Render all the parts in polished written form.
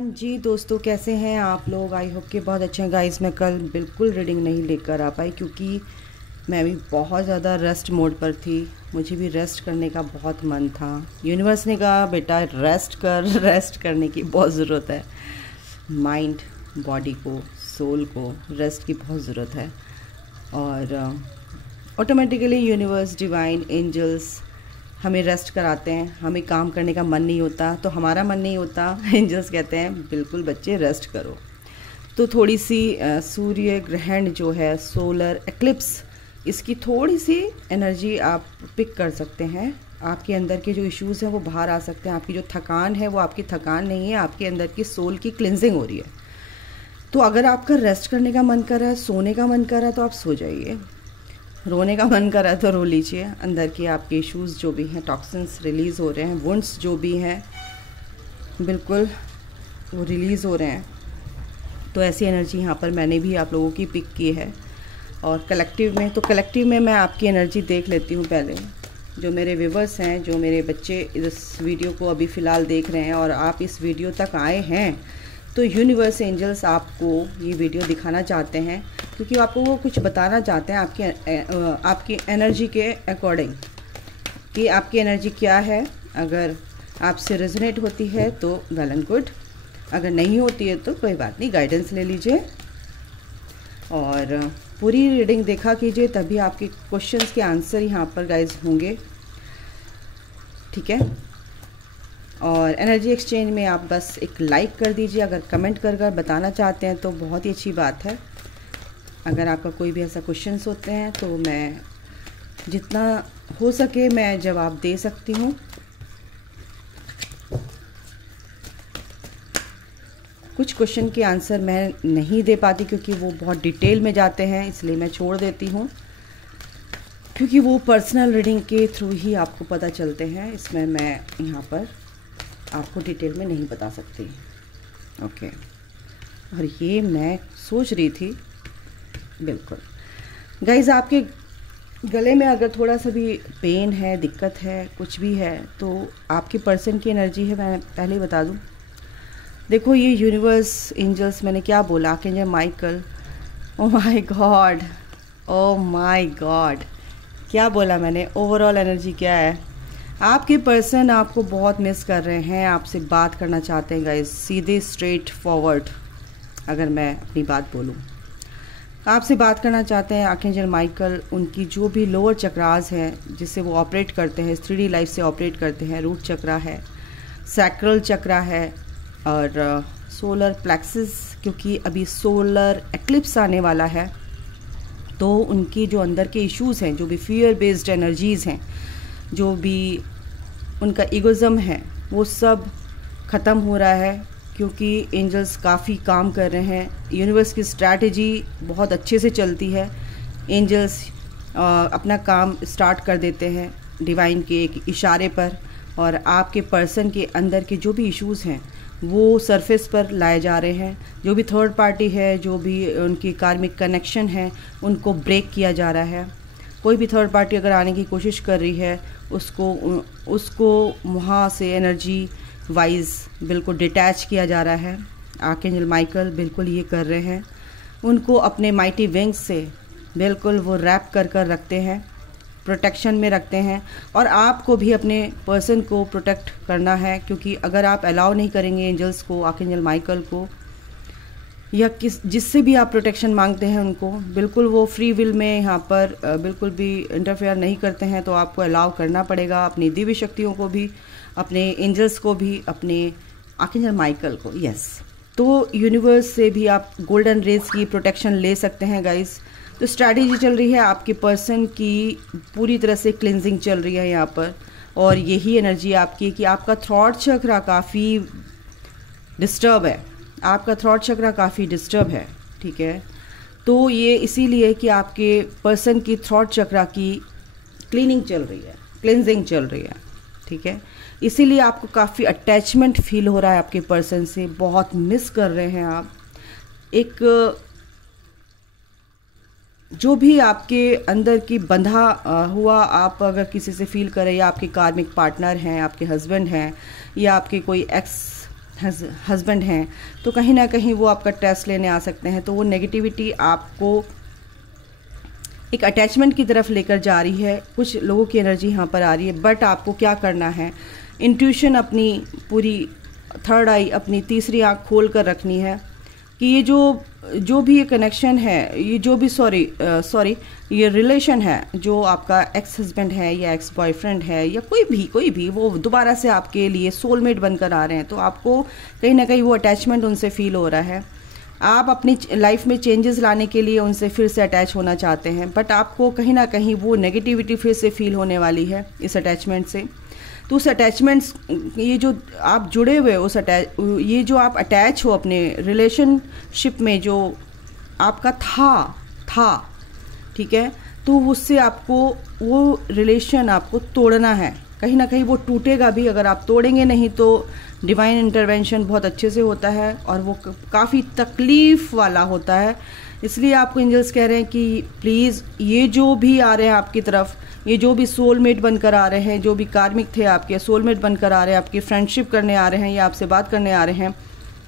हाँ जी दोस्तों, कैसे हैं आप लोग। आई होप कि बहुत अच्छे हैं गाइस। मैं कल बिल्कुल रीडिंग नहीं लेकर आ पाई क्योंकि मैं भी बहुत ज़्यादा रेस्ट मोड पर थी। मुझे भी रेस्ट करने का बहुत मन था। यूनिवर्स ने कहा बेटा रेस्ट कर, रेस्ट करने की बहुत ज़रूरत है। माइंड, बॉडी को, सोल को रेस्ट की बहुत ज़रूरत है। और ऑटोमेटिकली यूनिवर्स, डिवाइन, एंजल्स हमें रेस्ट कराते हैं। हमें काम करने का मन नहीं होता तो हमारा मन नहीं होता, एंजल्स कहते हैं बिल्कुल बच्चे रेस्ट करो। तो थोड़ी सी सूर्य ग्रहण जो है, सोलर एक्लिप्स, इसकी थोड़ी सी एनर्जी आप पिक कर सकते हैं। आपके अंदर के जो इश्यूज़ हैं वो बाहर आ सकते हैं। आपकी जो थकान है वो आपकी थकान नहीं है, आपके अंदर की सोल की क्लिनजिंग हो रही है। तो अगर आपका रेस्ट करने का मन कर रहा है, सोने का मन कर रहा है तो आप सो जाइए। रोने का मन कर रहा है तो रो लीजिए। अंदर के आपके इश्यूज़ जो भी हैं, टॉक्सिन्स रिलीज़ हो रहे हैं, वुंड्स जो भी हैं बिल्कुल वो रिलीज़ हो रहे हैं। तो ऐसी एनर्जी यहाँ पर मैंने भी आप लोगों की पिक की है। और कलेक्टिव में मैं आपकी एनर्जी देख लेती हूँ पहले। जो मेरे व्यूवर्स हैं, जो मेरे बच्चे इस वीडियो को अभी फ़िलहाल देख रहे हैं और आप इस वीडियो तक आए हैं, तो यूनिवर्स, एंजल्स आपको ये वीडियो दिखाना चाहते हैं क्योंकि आपको वो कुछ बताना चाहते हैं आपकी एनर्जी के अकॉर्डिंग कि आपकी एनर्जी क्या है। अगर आपसे रेजोनेट होती है तो वेल एंड गुड, अगर नहीं होती है तो कोई बात नहीं, गाइडेंस ले लीजिए और पूरी रीडिंग देखा कीजिए, तभी आपके क्वेश्चंस के आंसर यहाँ पर गाइज होंगे। ठीक है। और एनर्जी एक्सचेंज में आप बस एक लाइक कर दीजिए। अगर कमेंट कर बताना चाहते हैं तो बहुत ही अच्छी बात है। अगर आपका कोई भी ऐसा क्वेश्चंस होते हैं तो मैं जितना हो सके मैं जवाब दे सकती हूँ। कुछ क्वेश्चन के आंसर मैं नहीं दे पाती क्योंकि वो बहुत डिटेल में जाते हैं, इसलिए मैं छोड़ देती हूँ क्योंकि वो पर्सनल रीडिंग के थ्रू ही आपको पता चलते हैं। इसमें मैं यहाँ पर आपको डिटेल में नहीं बता सकती। ओके। और ये मैं सोच रही थी बिल्कुल गाइज, आपके गले में अगर थोड़ा सा भी पेन है, दिक्कत है, कुछ भी है तो आपके पर्सन की एनर्जी है। मैं पहले ही बता दूं, देखो ये यूनिवर्स, एंजल्स, मैंने क्या बोला, archangel Michael, O my God, O my God, क्या बोला मैंने। ओवरऑल एनर्जी क्या है, आपके पर्सन आपको बहुत मिस कर रहे हैं, आपसे बात करना चाहते हैं गाइस, सीधे स्ट्रेट फॉरवर्ड। अगर मैं अपनी बात बोलूं, आपसे बात करना चाहते हैं आर्कएंजल माइकल। उनकी जो भी लोअर चक्रास हैं जिससे वो ऑपरेट करते हैं, 3D लाइफ से ऑपरेट करते हैं, रूट चक्रा है, सैक्रल चक्रा है और सोलर प्लेक्सिस, क्योंकि अभी सोलर एक्लिप्स आने वाला है तो उनकी जो अंदर के इश्यूज़ हैं, जो भी फियर बेस्ड एनर्जीज़ हैं, जो भी उनका ईगोज़म है, वो सब ख़त्म हो रहा है क्योंकि एंजल्स काफ़ी काम कर रहे हैं। यूनिवर्स की स्ट्रैटेजी बहुत अच्छे से चलती है। एंजल्स अपना काम स्टार्ट कर देते हैं डिवाइन के एक इशारे पर, और आपके पर्सन के अंदर के जो भी इश्यूज़ हैं वो सरफेस पर लाए जा रहे हैं। जो भी थर्ड पार्टी है, जो भी उनकी कार्मिक कनेक्शन है, उनको ब्रेक किया जा रहा है। कोई भी थर्ड पार्टी अगर आने की कोशिश कर रही है उसको वहाँ से एनर्जी वाइज बिल्कुल डिटैच किया जा रहा है। आर्कएंजल माइकल बिल्कुल ये कर रहे हैं। उनको अपने माइटी विंग्स से बिल्कुल वो रैप कर रखते हैं, प्रोटेक्शन में रखते हैं। और आपको भी अपने पर्सन को प्रोटेक्ट करना है क्योंकि अगर आप अलाउ नहीं करेंगे एंजल्स को, आर्कएंजल माइकल को, या जिससे भी आप प्रोटेक्शन मांगते हैं उनको, बिल्कुल वो फ्री विल में यहाँ पर बिल्कुल भी इंटरफेयर नहीं करते हैं, तो आपको अलाउ करना पड़ेगा अपनी दिव्य शक्तियों को भी, अपने एंजल्स को भी, अपने आर्कएंजल माइकल को। यस, तो यूनिवर्स से भी आप गोल्डन रेज की प्रोटेक्शन ले सकते हैं गाइस। तो स्ट्रैटेजी चल रही है, आपके पर्सन की पूरी तरह से क्लिनजिंग चल रही है यहाँ पर। और यही एनर्जी आपकी कि आपका थ्रॉट चक्रा काफ़ी डिस्टर्ब है, आपका थ्रॉट चक्रा काफ़ी डिस्टर्ब है। ठीक है, तो ये इसीलिए कि आपके पर्सन की थ्रॉट चक्रा की क्लीनिंग चल रही है, क्लिनजिंग चल रही है। ठीक है, इसीलिए आपको काफ़ी अटैचमेंट फील हो रहा है आपके पर्सन से, बहुत मिस कर रहे हैं आप। एक जो भी आपके अंदर की बंधा हुआ आप अगर किसी से फील करें, या आपके कार्मिक पार्टनर हैं, आपके हस्बैंड हैं, या आपके कोई एक्स हस्बैंड हैं, तो कहीं ना कहीं वो आपका टेस्ट लेने आ सकते हैं। तो वो नेगेटिविटी आपको एक अटैचमेंट की तरफ लेकर जा रही है। कुछ लोगों की एनर्जी यहाँ पर आ रही है, बट आपको क्या करना है, इंट्यूशन अपनी पूरी थर्ड आई, अपनी तीसरी आँख खोल कर रखनी है कि ये जो भी ये कनेक्शन है, ये जो भी सॉरी ये रिलेशन है, जो आपका एक्स हस्बैंड है या एक्स बॉयफ्रेंड है या कोई भी वो दोबारा से आपके लिए सोलमेट बनकर आ रहे हैं, तो आपको कहीं ना कहीं वो अटैचमेंट उनसे फील हो रहा है। आप अपनी लाइफ में चेंजेस लाने के लिए उनसे फिर से अटैच होना चाहते हैं, बट आपको कहीं ना कहीं वो नेगेटिविटी फिर से फील होने वाली है इस अटैचमेंट से। तो उस अटैचमेंट्स, ये जो आप जुड़े हुए ये जो आप अटैच हो अपने रिलेशनशिप में, जो आपका था ठीक है, तो उससे आपको वो रिलेशन आपको तोड़ना है। कहीं ना कहीं वो टूटेगा भी, अगर आप तोड़ेंगे नहीं तो डिवाइन इंटरवेंशन बहुत अच्छे से होता है और वो काफ़ी तकलीफ़ वाला होता है। इसलिए आपको एंजल्स कह रहे हैं कि प्लीज़ ये जो भी आ रहे हैं आपकी तरफ, ये जो भी सोलमेट बनकर आ रहे हैं, जो भी कार्मिक थे आपके सोलमेट बनकर आ रहे हैं, आपकी फ्रेंडशिप करने आ रहे हैं या आपसे बात करने आ रहे हैं,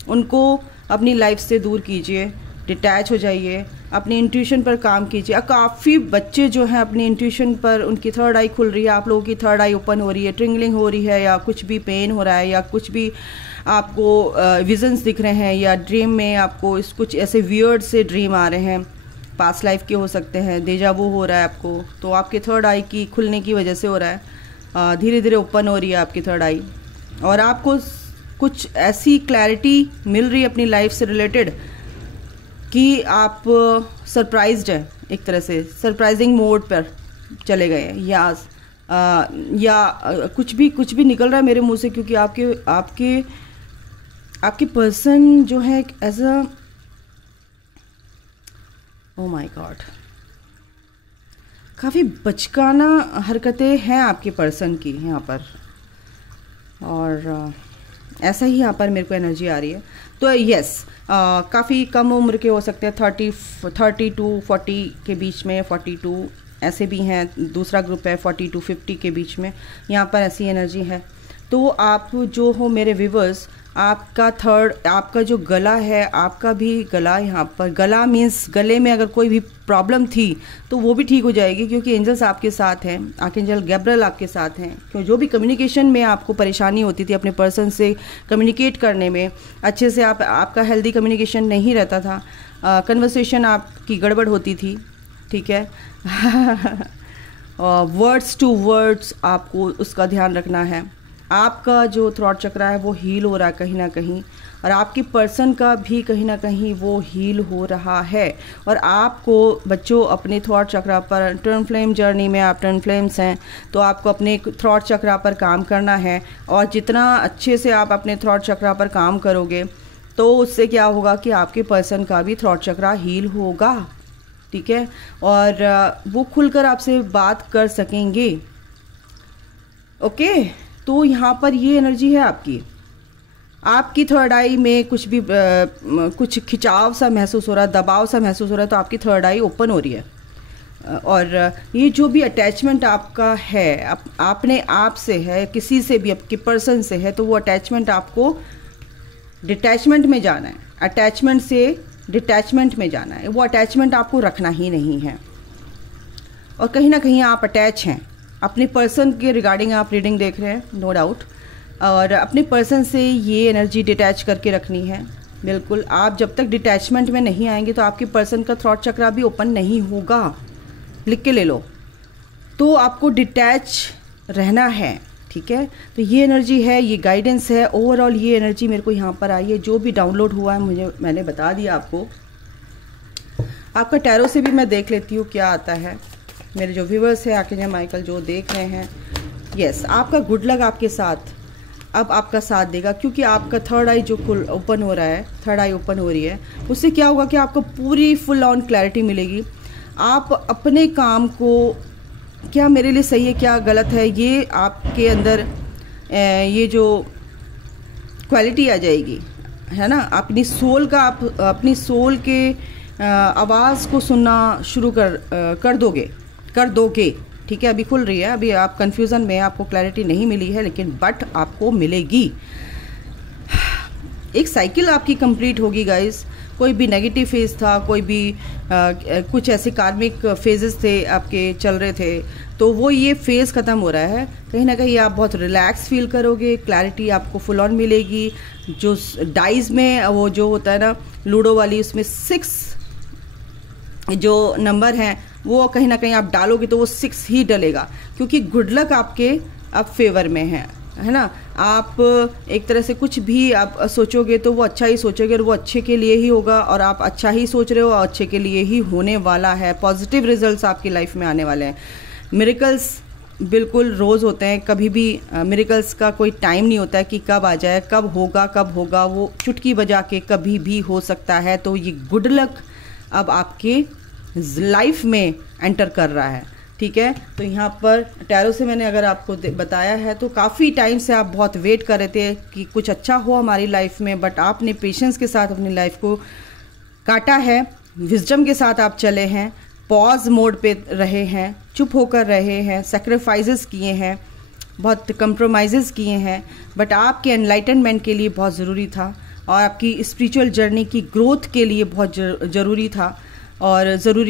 उनको अपनी लाइफ से दूर कीजिए, डिटैच हो जाइए, अपनी इंट्यूशन पर काम कीजिए। काफ़ी बच्चे जो हैं अपनी इंट्यूशन पर, उनकी थर्ड आई खुल रही है, आप लोगों की थर्ड आई ओपन हो रही है, ट्रिंगलिंग हो रही है, या कुछ भी पेन हो रहा है, या कुछ भी आपको विजन्स दिख रहे हैं, या ड्रीम में आपको कुछ ऐसे वियर्ड से ड्रीम आ रहे हैं, पास्ट लाइफ के हो सकते हैं, डेजा वो हो रहा है आपको, तो आपके थर्ड आई की खुलने की वजह से हो रहा है। धीरे धीरे ओपन हो रही है आपकी थर्ड आई, और आपको कुछ ऐसी क्लैरिटी मिल रही है अपनी लाइफ से रिलेटेड कि आप सरप्राइज्ड है, एक तरह से सरप्राइजिंग मोड पर चले गए हैं, या कुछ भी निकल रहा है मेरे मुंह से, क्योंकि आपके पर्सन जो है as a, oh my god, काफ़ी बचकाना हरकतें हैं आपके पर्सन की यहाँ पर, और ऐसा ही यहाँ पर मेरे को एनर्जी आ रही है। तो यस, काफ़ी कम उम्र के हो सकते हैं, 30 टू 40 के बीच में, 42 ऐसे भी हैं, दूसरा ग्रुप है 40 टू 50 के बीच में, यहाँ पर ऐसी एनर्जी है। तो आप जो हो मेरे व्यूअर्स, आपका जो गला है, आपका भी गला, यहाँ पर गला मीन्स गले में अगर कोई भी प्रॉब्लम थी तो वो भी ठीक हो जाएगी, क्योंकि एंजल्स आपके साथ हैं, आर्कएंजल गैब्रिएल आपके साथ हैं। क्यों जो भी कम्युनिकेशन में आपको परेशानी होती थी अपने पर्सन से कम्युनिकेट करने में, अच्छे से आपका हेल्दी कम्युनिकेशन नहीं रहता था, कन्वर्सेशन आपकी गड़बड़ होती थी, ठीक है वर्ड्स टू वर्ड्स आपको उसका ध्यान रखना है। आपका जो थ्रॉट चक्र है वो हील हो रहा है कहीं ना कहीं, और आपकी पर्सन का भी कहीं ना कहीं वो हील हो रहा है। और आपको बच्चों अपने थ्रॉट चक्र पर, ट्विन फ्लेम जर्नी में आप ट्विन फ्लेम्स हैं, तो आपको अपने थ्रॉट चक्र पर काम करना है, और जितना अच्छे से आप अपने थ्रॉट चक्र पर काम करोगे तो उससे क्या होगा कि आपके पर्सन का भी थ्रॉट चक्र हील होगा, ठीक है, और वो खुलकर आपसे बात कर सकेंगे। ओके, तो यहाँ पर ये एनर्जी है आपकी थर्ड आई में कुछ भी कुछ खिंचाव सा महसूस हो रहा है, दबाव सा महसूस हो रहा है, तो आपकी थर्ड आई ओपन हो रही है। और ये जो भी अटैचमेंट आपका है, आपने आप से है, किसी से भी, आपके पर्सन से है, तो वो अटैचमेंट आपको डिटैचमेंट में जाना है, अटैचमेंट से डिटैचमेंट में जाना है। वो अटैचमेंट आपको रखना ही नहीं है, और कहीं ना कहीं आप अटैच हैं अपने पर्सन के रिगार्डिंग। आप रीडिंग देख रहे हैं, नो डाउट, और अपने पर्सन से ये एनर्जी डिटैच करके रखनी है। बिल्कुल, आप जब तक डिटैचमेंट में नहीं आएंगे तो आपके पर्सन का थ्रॉट चक्र भी ओपन नहीं होगा, लिख के ले लो। तो आपको डिटैच रहना है, ठीक है। तो ये एनर्जी है, ये गाइडेंस है, ओवरऑल ये एनर्जी मेरे को यहाँ पर आई है। जो भी डाउनलोड हुआ है मैंने बता दिया आपको। आपका टैरो से भी मैं देख लेती हूँ क्या आता है। मेरे जो व्यूवर्स हैं, आर्कएंजल माइकल जो देख रहे हैं, यस, आपका गुड लक आपके साथ अब आपका साथ देगा, क्योंकि आपका थर्ड आई जो ओपन हो रहा है, थर्ड आई ओपन हो रही है, उससे क्या होगा कि आपको पूरी फुल ऑन क्लैरिटी मिलेगी। आप अपने काम को, क्या मेरे लिए सही है क्या गलत है, ये आपके अंदर ये जो क्वालिटी आ जाएगी, है ना, अपनी सोल का, आप अपनी सोल के आवाज़ को सुनना शुरू कर दोगे, ठीक है। अभी खुल रही है, अभी आप कंफ्यूजन में, आपको क्लैरिटी नहीं मिली है, लेकिन बट आपको मिलेगी। एक साइकिल आपकी कंप्लीट होगी गाइस। कोई भी नेगेटिव फेज था, कोई भी कुछ ऐसे कार्मिक फेजेस थे आपके चल रहे थे, तो वो ये फेज ख़त्म हो रहा है। कहीं ना कहीं आप बहुत रिलैक्स फील करोगे, क्लैरिटी आपको फुल ऑन मिलेगी। जो डाइज में वो जो होता है ना लूडो वाली, उसमें 6 जो नंबर हैं वो कहीं ना कहीं आप डालोगे तो वो 6 ही डलेगा, क्योंकि गुड लक आपके अब फेवर में है ना। आप एक तरह से कुछ भी आप सोचोगे तो वो अच्छा ही सोचोगे और वो अच्छे के लिए ही होगा, और आप अच्छा ही सोच रहे हो और अच्छे के लिए ही होने वाला है। पॉजिटिव रिजल्ट्स आपकी लाइफ में आने वाले हैं। मिरेकल्स बिल्कुल रोज़ होते हैं, कभी भी मिरेकल्स का कोई टाइम नहीं होता है कि कब आ जाए, कब होगा, वो चुटकी बजा के कभी भी हो सकता है। तो ये गुड लक अब आपके लाइफ में एंटर कर रहा है, ठीक है। तो यहाँ पर टैरो से मैंने अगर आपको बताया है तो काफ़ी टाइम से आप बहुत वेट कर रहे थे कि कुछ अच्छा हो हमारी लाइफ में, बट आपने पेशेंस के साथ अपनी लाइफ को काटा है, विजडम के साथ आप चले हैं, पॉज मोड पे रहे हैं, चुप होकर रहे हैं, सेक्रीफाइसेस किए हैं, बहुत कंप्रोमाइज़ किए हैं, बट आपके एनलाइटनमेंट के लिए बहुत ज़रूरी था और आपकी स्पिरिचुअल जर्नी की ग्रोथ के लिए बहुत ज़रूरी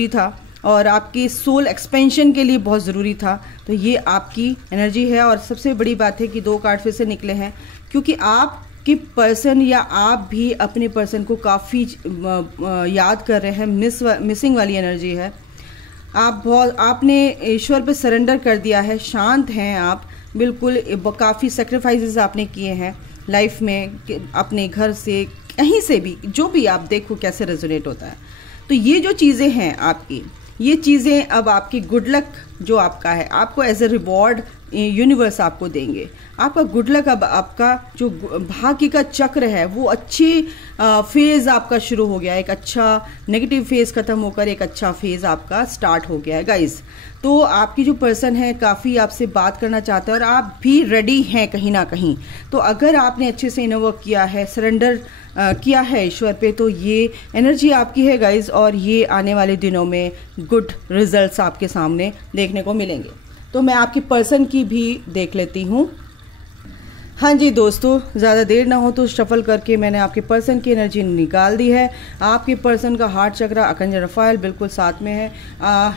था और आपकी सोल एक्सपेंशन के लिए बहुत ज़रूरी था। तो ये आपकी एनर्जी है। और सबसे बड़ी बात है कि 2 कार्ड फिर से निकले हैं, क्योंकि आपके पर्सन या आप भी अपने पर्सन को काफ़ी याद कर रहे हैं। मिसिंग वाली एनर्जी है। आपने ईश्वर पे सरेंडर कर दिया है, शांत हैं आप बिल्कुल। काफ़ी सेक्रीफाइसेस आपने किए हैं लाइफ में, अपने घर से कहीं से भी, जो भी आप देखो कैसे रेजोनेट होता है। तो ये जो चीज़ें हैं आपकी, ये चीज़ें अब आपकी गुड लक जो आपका है, आपको एज ए रिवॉर्ड यूनिवर्स आपको देंगे। आपका गुड लक अब आपका जो भाग्य का चक्र है वो अच्छी फेज़ आपका शुरू हो गया है। एक अच्छा नेगेटिव फेज़ ख़त्म होकर एक अच्छा फेज़ आपका स्टार्ट हो गया है गाइस। तो आपकी जो पर्सन है काफ़ी आपसे बात करना चाहता है और आप भी रेडी हैं कहीं ना कहीं। तो अगर आपने अच्छे से इनर वर्क किया है, सरेंडर किया है ईश्वर पे, तो ये एनर्जी आपकी है गाइस। और ये आने वाले दिनों में गुड रिजल्ट्स आपके सामने देखने को मिलेंगे। तो मैं आपकी पर्सन की भी देख लेती हूँ। हाँ जी दोस्तों, ज़्यादा देर ना हो तो शफल करके मैंने आपके पर्सन की एनर्जी निकाल दी है। आपके पर्सन का हार्ट चक्र अकंज रफाइल बिल्कुल साथ में है,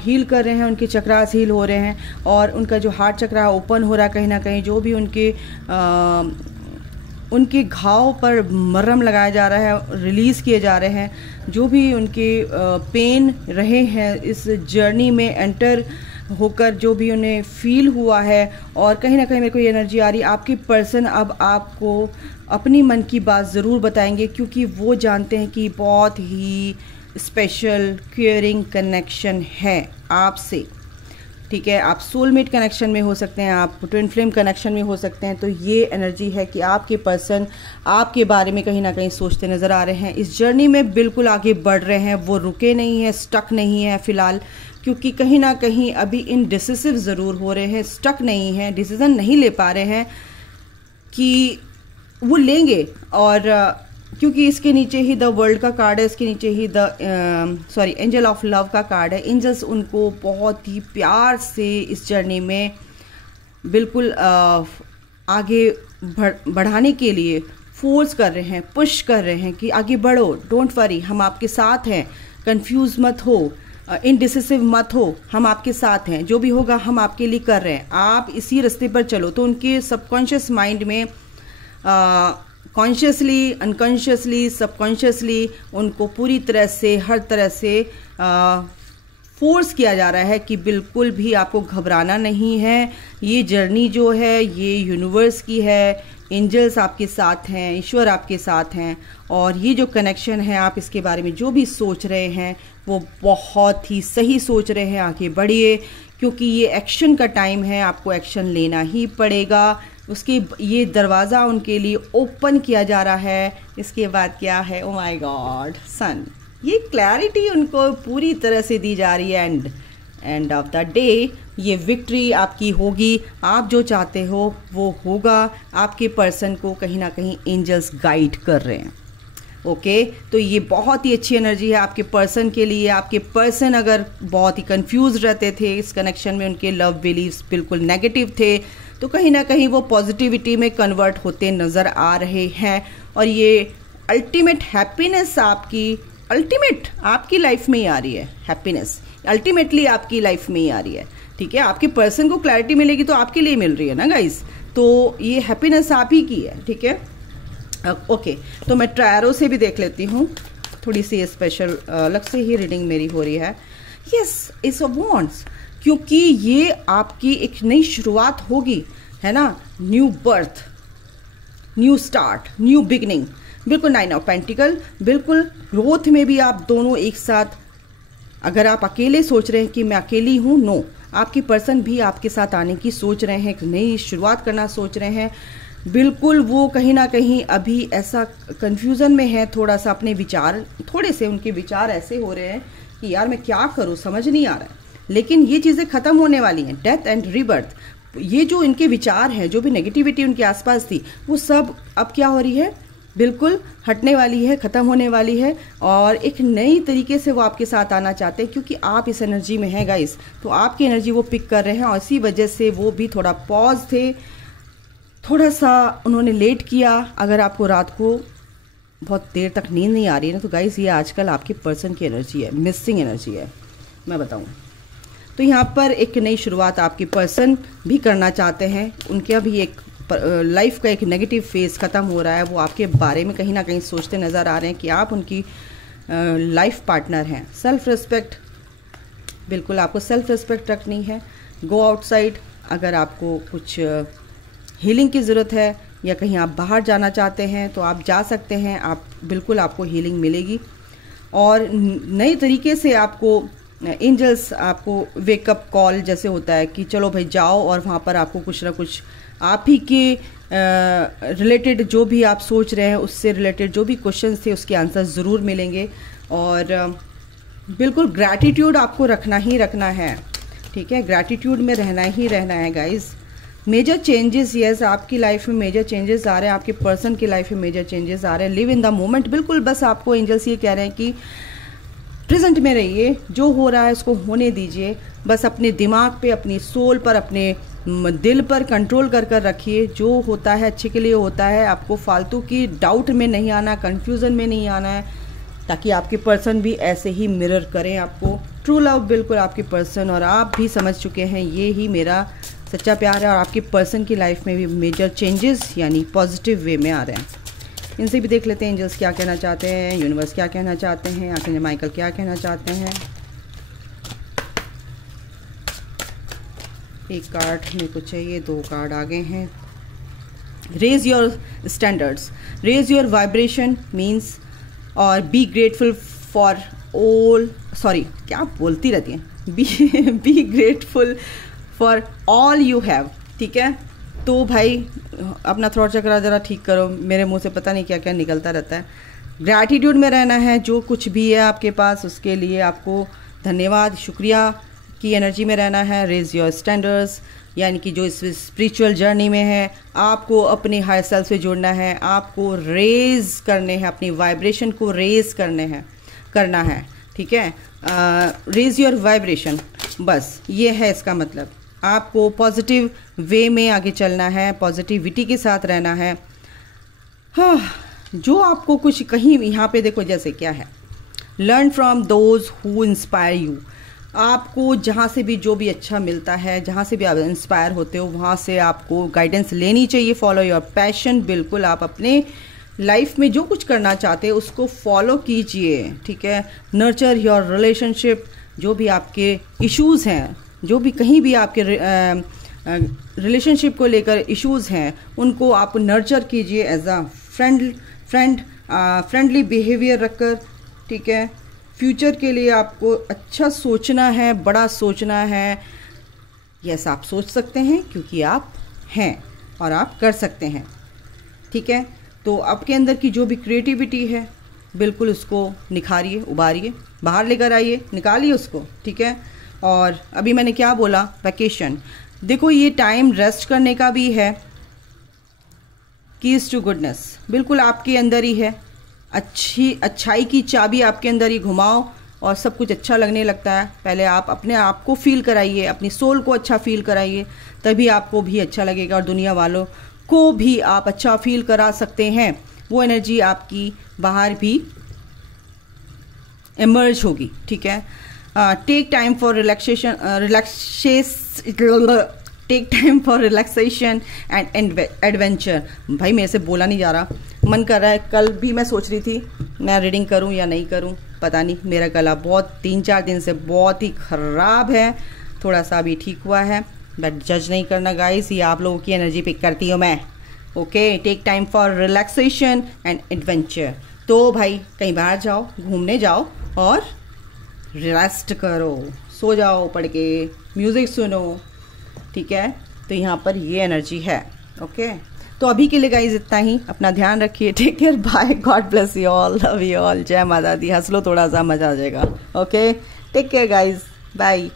हील कर रहे हैं, उनके चक्रास हील हो रहे हैं और उनका जो हार्ट चक्र ओपन हो रहा है कहीं ना कहीं। जो भी उनके घाव पर मरहम लगाया जा रहा है, रिलीज़ किए जा रहे हैं। जो भी उनके पेन रहे हैं इस जर्नी में एंटर होकर, जो भी उन्हें फील हुआ है, और कहीं ना कहीं मेरे को ये एनर्जी आ रही है आपके पर्सन अब आपको अपनी मन की बात ज़रूर बताएंगे, क्योंकि वो जानते हैं कि बहुत ही स्पेशल केयरिंग कनेक्शन है आपसे, ठीक है। आप सोलमेट कनेक्शन में हो सकते हैं, आप ट्विन फ्लेम कनेक्शन में हो सकते हैं। तो ये एनर्जी है कि आपके पर्सन आपके बारे में कहीं ना कहीं सोचते नज़र आ रहे हैं, इस जर्नी में बिल्कुल आगे बढ़ रहे हैं, वो रुके नहीं हैं, स्टक नहीं है फ़िलहाल, क्योंकि कहीं ना कहीं अभी इनडिसिसिव ज़रूर हो रहे हैं, स्टक नहीं हैं, डिसीज़न नहीं ले पा रहे हैं कि वो लेंगे। और क्योंकि इसके नीचे ही द वर्ल्ड का कार्ड है, इसके नीचे ही एंजल ऑफ लव का कार्ड है। एंजल्स उनको बहुत ही प्यार से इस जर्नी में बिल्कुल आगे बढ़ाने के लिए फोर्स कर रहे हैं, पुश कर रहे हैं कि आगे बढ़ो, डोंट वरी, हम आपके साथ हैं, कंफ्यूज मत हो, इनडिसिसिव मत हो, हम आपके साथ हैं, जो भी होगा हम आपके लिए कर रहे हैं, आप इसी रास्ते पर चलो। तो उनके सबकॉन्शियस माइंड में कॉन्शियसली, अनकॉन्शियसली, सबकॉन्शियसली उनको पूरी तरह से, हर तरह से फोर्स किया जा रहा है कि बिल्कुल भी आपको घबराना नहीं है। ये जर्नी जो है ये यूनिवर्स की है, एंजल्स आपके साथ हैं, ईश्वर आपके साथ हैं, और ये जो कनेक्शन है आप इसके बारे में जो भी सोच रहे हैं वो बहुत ही सही सोच रहे हैं। आगे बढ़िए, क्योंकि ये एक्शन का टाइम है, आपको एक्शन लेना ही पड़ेगा। उसके ये दरवाज़ा उनके लिए ओपन किया जा रहा है। इसके बाद क्या है, ओ माय गॉड, सन, ये क्लैरिटी उनको पूरी तरह से दी जा रही है। एंड ऑफ द डे ये विक्ट्री आपकी होगी, आप जो चाहते हो वो होगा। आपके पर्सन को कहीं ना कहीं एंजल्स गाइड कर रहे हैं, ओके। तो ये बहुत ही अच्छी एनर्जी है आपके पर्सन के लिए। आपके पर्सन अगर बहुत ही कंफ्यूज रहते थे इस कनेक्शन में, उनके लव बिलीव्स बिल्कुल नेगेटिव थे, तो कहीं ना कहीं वो पॉजिटिविटी में कन्वर्ट होते नज़र आ रहे हैं। और ये अल्टीमेट हैप्पीनेस आपकी लाइफ में ही आ रही है। हैप्पीनेस अल्टीमेटली आपकी लाइफ में ही आ रही है, ठीक है। आपके पर्सन को क्लैरिटी मिलेगी तो आपके लिए मिल रही है ना गाइस, तो ये हैप्पीनेस आप ही की है, ठीक है। ओके, तो मैं ट्रायरो से भी देख लेती हूँ, थोड़ी सी स्पेशल अलग से ही रीडिंग मेरी हो रही है। यस, एस ऑफ वॉन्ड्स, क्योंकि ये आपकी एक नई शुरुआत होगी, है ना, new birth, new start, new beginning, बिल्कुल। 9 ऑफ पेंटिकल, बिल्कुल ग्रोथ में भी आप दोनों एक साथ। अगर आप अकेले सोच रहे हैं कि मैं अकेली हूँ, नो, आपकी पर्सन भी आपके साथ आने की सोच रहे हैं, एक नई शुरुआत करना सोच रहे हैं। बिल्कुल वो कहीं ना कहीं अभी ऐसा कंफ्यूजन में है, थोड़ा सा अपने विचार, थोड़े से उनके विचार ऐसे हो रहे हैं कि यार मैं क्या करूँ, समझ नहीं आ रहा है। लेकिन ये चीज़ें ख़त्म होने वाली हैं, डेथ एंड रीबर्थ। ये जो इनके विचार हैं, जो भी नेगेटिविटी उनके आसपास थी, वो सब अब क्या हो रही है, बिल्कुल हटने वाली है, ख़त्म होने वाली है। और एक नई तरीके से वो आपके साथ आना चाहते हैं, क्योंकि आप इस एनर्जी में हैं गाइस, तो आपकी एनर्जी वो पिक कर रहे हैं। और इसी वजह से वो भी थोड़ा पॉज थे, थोड़ा सा उन्होंने लेट किया। अगर आपको रात को बहुत देर तक नींद नहीं आ रही है ना, तो गाइस ये आजकल आपके पर्सन की एनर्जी है, मिसिंग एनर्जी है, मैं बताऊँ तो। यहाँ पर एक नई शुरुआत आपके पर्सन भी करना चाहते हैं। उनका भी एक लाइफ का एक नेगेटिव फेज ख़त्म हो रहा है। वो आपके बारे में कहीं ना कहीं सोचते नज़र आ रहे हैं कि आप उनकी लाइफ पार्टनर हैं। सेल्फ रिस्पेक्ट, बिल्कुल आपको सेल्फ रिस्पेक्ट रखनी है। गो आउटसाइड, अगर आपको कुछ हीलिंग की ज़रूरत है या कहीं आप बाहर जाना चाहते हैं तो आप जा सकते हैं, आप बिल्कुल आपको हीलिंग मिलेगी। और नए तरीके से आपको एंजल्स आपको वेकअप कॉल जैसे होता है कि चलो भाई जाओ, और वहाँ पर आपको कुछ ना कुछ आप ही के रिलेटेड जो भी आप सोच रहे हैं उससे रिलेटेड जो भी क्वेश्चंस थे उसके आंसर ज़रूर मिलेंगे। और बिल्कुल ग्रैटिट्यूड आपको रखना ही रखना है, ठीक है, ग्रैटिट्यूड में रहना ही रहना है गाइस। मेजर चेंजेस, यस, आपकी लाइफ में मेजर चेंजेस आ रहे हैं, आपके पर्सन की लाइफ में मेजर चेंजेस आ रहे हैं। लिव इन द मोमेंट, बिल्कुल बस आपको एंजल्स ये कह रहे हैं कि प्रेजेंट में रहिए, जो हो रहा है उसको होने दीजिए। बस अपने दिमाग पे, अपनी सोल पर, अपने दिल पर कंट्रोल कर रखिए। जो होता है अच्छे के लिए होता है। आपको फालतू की डाउट में नहीं आना, कंफ्यूजन में नहीं आना है, ताकि आपके पर्सन भी ऐसे ही मिरर करें आपको। ट्रू लव, बिल्कुल आपके पर्सन और आप भी समझ चुके हैं ये ही मेरा सच्चा प्यार है। और आपके पर्सन की लाइफ में भी मेजर चेंजेस यानी पॉजिटिव वे में आ रहे हैं। इनसे भी देख लेते हैं एंजल्स क्या कहना चाहते हैं, यूनिवर्स क्या कहना चाहते हैं, आर्कएंजल माइकल क्या कहना चाहते हैं। एक कार्ड मेरे को चाहिए, 2 कार्ड आ गए हैं। Raise your standards, raise your vibration means, और be grateful for all, sorry क्या बोलती रहती हैं, be grateful for all you have, ठीक है। तो भाई अपना थ्रॉट चक्र ज़रा ठीक करो, मेरे मुंह से पता नहीं क्या क्या निकलता रहता है। ग्रैटिट्यूड में रहना है, जो कुछ भी है आपके पास उसके लिए आपको धन्यवाद, शुक्रिया की एनर्जी में रहना है। रेज योर स्टैंडर्ड्स, यानी कि जो इस स्पिरिचुअल जर्नी में है आपको अपने हायर सेल्फ से जुड़ना है, आपको रेज करने हैं, अपनी वाइब्रेशन को रेज करना है, ठीक है। रेज योर वाइब्रेशन, बस ये है इसका मतलब। आपको पॉजिटिव वे में आगे चलना है, पॉजिटिविटी के साथ रहना है। हाँ, जो आपको कुछ कहीं यहाँ पे देखो जैसे क्या है, learn from those who inspire you. आपको जहाँ से भी जो भी अच्छा मिलता है, जहाँ से भी आप इंस्पायर होते हो वहाँ से आपको गाइडेंस लेनी चाहिए। फॉलो योर पैशन, बिल्कुल आप अपने लाइफ में जो कुछ करना चाहते हैं उसको फॉलो कीजिए, ठीक है। नर्चर योर रिलेशनशिप, जो भी आपके इश्यूज़ हैं, जो भी कहीं भी आपके रिलेशनशिप को लेकर इश्यूज़ हैं उनको आप नर्चर कीजिए एज अ फ्रेंडली बिहेवियर रखकर, ठीक है। फ्यूचर के लिए आपको अच्छा सोचना है, बड़ा सोचना है। यस, आप सोच सकते हैं क्योंकि आप हैं और आप कर सकते हैं, ठीक है। तो आपके अंदर की जो भी क्रिएटिविटी है बिल्कुल उसको निखारिए, उबारिए, बाहर लेकर आइए, निकालिए उसको, ठीक है। और अभी मैंने क्या बोला, वैकेशन, देखो ये टाइम रेस्ट करने का भी है। कीज टू गुडनेस बिल्कुल आपके अंदर ही है। अच्छाई की चाबी आपके अंदर ही घुमाओ और सब कुछ अच्छा लगने लगता है। पहले आप अपने आप को फील कराइए, अपनी सोल को अच्छा फील कराइए, तभी आपको भी अच्छा लगेगा और दुनिया वालों को भी आप अच्छा फील करा सकते हैं। वो एनर्जी आपकी बाहर भी इमर्ज होगी, ठीक है। Take time for relaxation and adventure. भाई मेरे से बोला नहीं जा रहा, मन कर रहा है। कल भी मैं सोच रही थी मैं रीडिंग करूं या नहीं करूं, पता नहीं, मेरा गला बहुत 3-4 दिन से बहुत ही ख़राब है, थोड़ा सा अभी ठीक हुआ है, बट जज नहीं करना गाइस, ये आप लोगों की एनर्जी पिक करती हूँ मैं। Okay, take time for relaxation and adventure. तो भाई कहीं बाहर जाओ, घूमने जाओ और रेस्ट करो, सो जाओ पढ़ के, म्यूज़िक सुनो, ठीक है। तो यहाँ पर ये एनर्जी है। ओके, तो अभी के लिए गाइज इतना ही, अपना ध्यान रखिए, take care, bye, god bless you all, love you all, जय माता दी। हंस लो थोड़ा सा, मजा आ जाएगा। Okay, take care guys, bye.